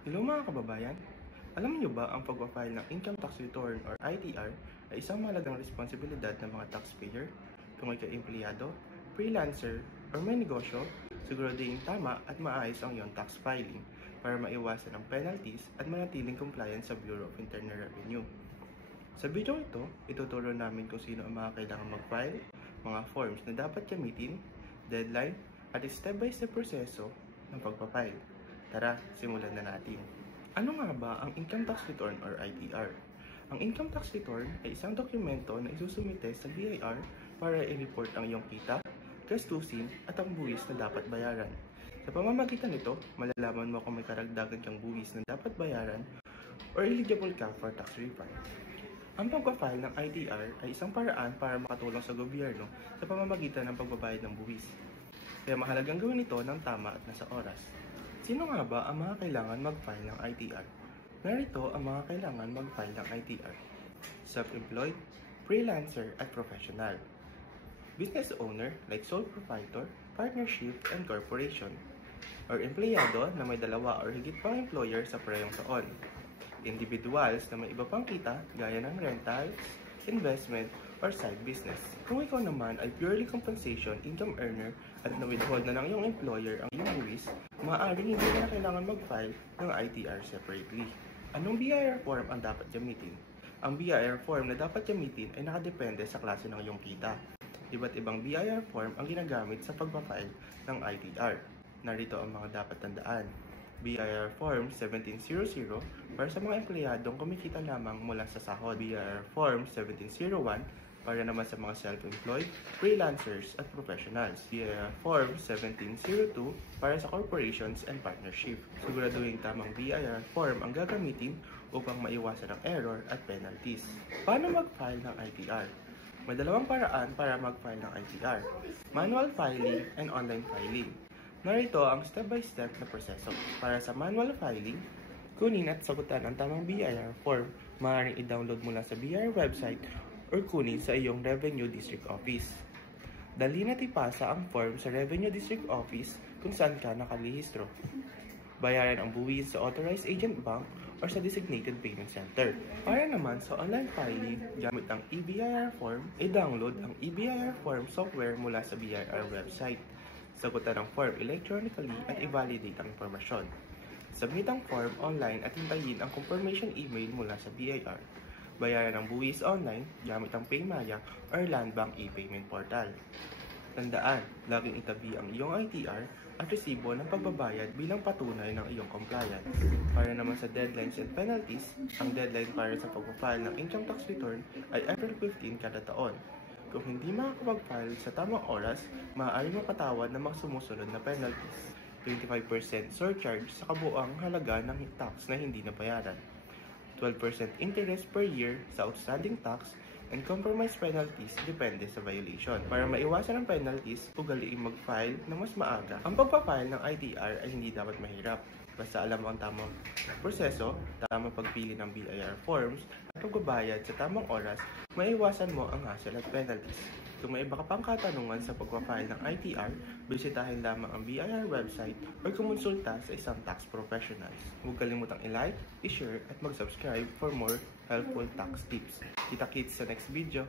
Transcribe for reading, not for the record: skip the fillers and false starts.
Hello mga kababayan! Alam niyo ba ang pagpa-file ng Income Tax Return or ITR ay isang mahalagang responsibilidad ng mga taxpayer? Kung ikay empleyado, freelancer, or may negosyo, siguraduhin tama at maayos ang iyong tax filing para maiwasan ang penalties at manatiling compliant sa Bureau of Internal Revenue. Sa video ito, ituturo namin kung sino ang mga kailangan mag-file, mga forms na dapat gamitin, deadline, at step-by-step proseso ng pagpa-file. Tara, simulan na natin. Ano nga ba ang Income Tax Return or ITR? Ang Income Tax Return ay isang dokumento na isusumite sa BIR para i-report ang iyong kita, gastusin, at ang buwis na dapat bayaran. Sa pamamagitan nito, malalaman mo kung may karagdagan kang buwis na dapat bayaran or eligible ka for tax refund. Ang pagpa-file ng ITR ay isang paraan para makatulong sa gobyerno sa pamamagitan ng pagbabayad ng buwis. Kaya mahalagang gawin ito ng tama at nasa oras. Sino nga ba ang mga kailangan mag-file ng ITR? Narito ang mga kailangan mag-file ng ITR. Self-employed, freelancer, at professional. Business owner like sole proprietor, partnership, and corporation. Or empleyado na may dalawa or higit pang employer sa parehong taon. Individuals na may iba pang kita gaya ng rental, investment, or side business. Kung ikaw naman ay purely compensation income earner at na-withhold na ng iyong employer ang iyong buwis, maaaring hindi na kailangan mag-file ng ITR separately. Anong BIR form ang dapat gamitin? Ang BIR form na dapat gamitin ay nakadepende sa klase ng iyong kita. Iba't ibang BIR form ang ginagamit sa pagpa-file ng ITR. Narito ang mga dapat tandaan. BIR Form 1700 para sa mga empleyadong kumikita lamang mula sa sahod. BIR Form 1701 para naman sa mga self-employed, freelancers, at professionals. BIR Form 1702 para sa corporations and partnership. Siguraduhin tamang BIR form ang gagamitin upang maiwasan ang error at penalties. Paano mag-file ng ITR? May dalawang paraan para mag-file ng ITR: manual filing and online filing. Narito ang step-by-step na proseso. Para sa manual filing, kunin at sagutan ang tamang BIR form. Maaaring i-download mula sa BIR website or kunin sa iyong Revenue District Office. Dalhin at ipasa ang form sa Revenue District Office kung saan ka nakalihistro. Bayaran ang buwis sa Authorized Agent Bank or sa Designated Payment Center. Para naman sa online filing, gamit ang eBIR form, i-download ang eBIR form software mula sa BIR website. Sagutan ang form electronically at i-validate ang impormasyon. Submit ang form online at hintayin ang confirmation email mula sa BIR. Bayaran ang buwis online gamit ang PayMaya or Land Bank e-payment portal. Tandaan, laging itabi ang iyong ITR at resibo ng pagbabayad bilang patunay ng iyong compliance. Para naman sa deadlines and penalties, ang deadline para sa pag-file ng income tax return ay April 15 kada taon. Kung hindi makakapag-file sa tamang oras, maaaring mapatawad ng mga sumusunod na penalties. 25% surcharge sa kabuuang halaga ng tax na hindi nabayaran, 12% interest per year sa outstanding tax, and compromise penalties depende sa violation. Para maiwasan ang penalties, ugaliin mag-file na mas maaga. Ang pagpa-file ng ITR ay hindi dapat mahirap. Basta alam mo ang tamang proseso, tamang pagpili ng BIR forms, at pagbabayad sa tamang oras, maiwasan mo ang hassle at penalties. Kung may iba ka pang katanungan sa pagpa-file ng ITR, bisitahin lamang ang BIR website or kumonsulta sa isang tax professionals. Huwag kalimutang i-like, i-share, at mag-subscribe for more helpful tax tips. Kita-kits sa next video!